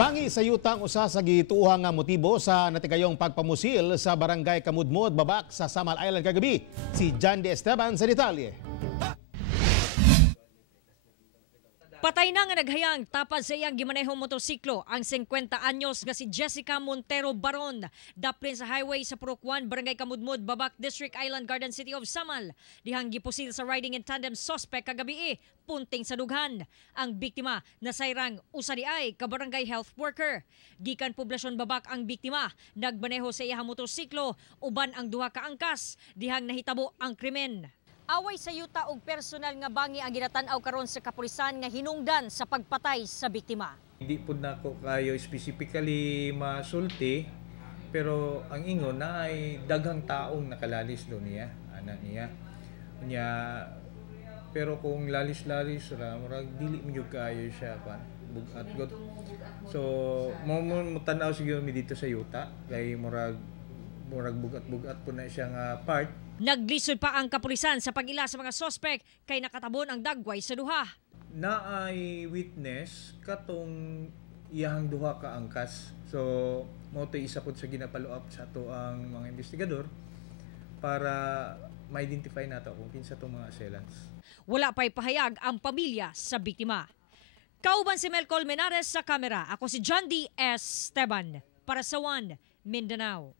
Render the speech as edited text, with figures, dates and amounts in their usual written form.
Bangi sa yutang usa sa gituohang nga motibo sa natigayong pagpamusil sa barangay Kamudmod, Babak sa Samal Island kagabi. Si John D. Esteban sa detalye. Patay na nga naghayang tapad sa iyang gimanehong motorsiklo ang 50 anyos nga si Jessica Montero Baron. Daplin sa highway sa Purok 1, Barangay Kamudmod, Babak District, Island Garden City of Samal. Dihang gipusil sa riding in tandem suspect kagabi punting sa dughan. Ang biktima nasayrang usa di ay ka-barangay health worker. Gikan poblasyon Babak ang biktima, nagmaneho sa iyang motorsiklo uban ang duha ka angkas dihang nahitabo ang krimen. Away sa yuta og personal nga bangi ang ginatan-aw karon sa kapulisan nga hinungdan sa pagpatay sa biktima. Hindi po na ko kayo specifically masulti, pero ang ingon na ay daghang taong nakalalis do niya, anak niya. Pero kung lalis-lalis ra, murag dili medyo kayo siya pan bugat god. So mo tan-aw siguro mi dito sa yuta kay murag bugat-bugat po na siya nga part. Naglisod pa ang kapulisan sa pag-ila sa mga sospek kay nakatabon ang dagway sa duha. Naay witness katong iyang duha ka angkas. So mo to isa pod sa ginapalo up sa ato ang mga investigador para ma-identify nato kung kinsa tong mga assailants. Wala pa'y pahayag ang pamilya sa biktima. Kauban si Mel Colmenares sa kamera. Ako si John D. Esteban para sa One Mindanao.